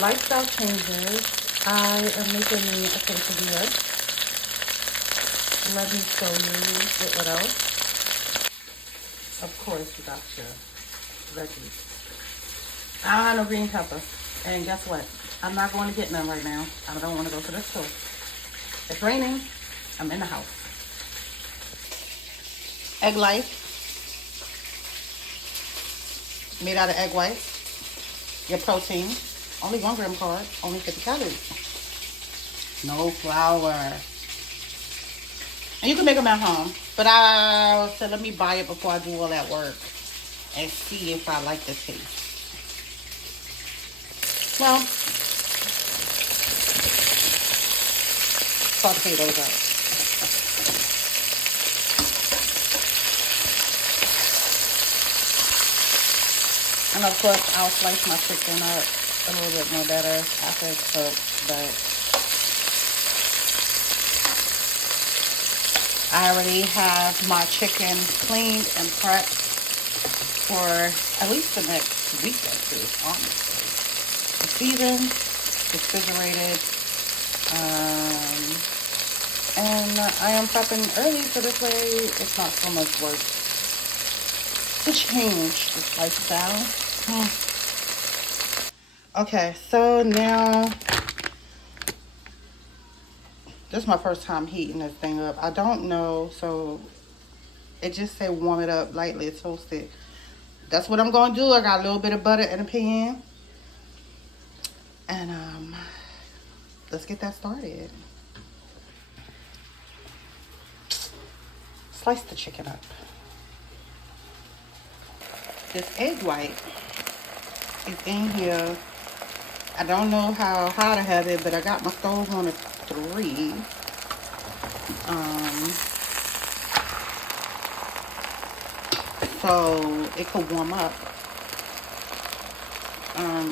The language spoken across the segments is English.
Lifestyle changes. I am making me a quesadilla. Let me show you what else. Of course, you got your veggies. Ah, no green pepper. And guess what? I'm not going to get none right now. I don't want to go to the store. It's raining. I'm in the house. Egg life. Made out of egg white. Your protein. Only 1 gram carb. Only 50 calories. No flour. And you can make them at home. But I said let me buy it before I do all that work. And see if I like the taste. Well, saute those up. And of course, I'll slice my chicken up a little bit more better after it's cooked. But I already have my chicken cleaned and prepped for at least the next week or two, honestly. Seasoned, refrigerated, and I am prepping early so this way it's not so much work to change this lifestyle. Okay, so now this is my first time heating this thing up. I don't know, so it just said warm it up lightly, toast it. That's what I'm gonna do. I got a little bit of butter in a pan. And let's get that started. Slice the chicken up. This egg white is in here. I don't know how hot I have it, but I got my stove on a 3. So it could warm up.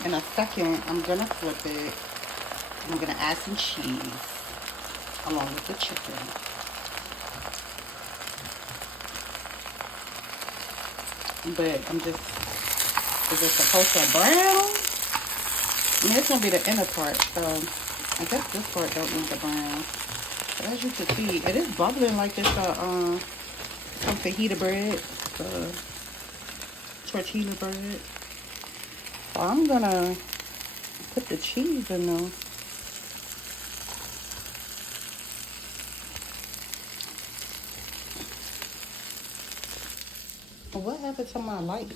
In a second, I'm gonna flip it. I'm gonna add some cheese along with the chicken. But is it supposed to brown? I mean, it's gonna be the inner part, so I guess this part don't need the brown. But as you can see, it is bubbling like it's some fajita bread, tortilla bread. So I'm gonna put the cheese in there. What happened to my light?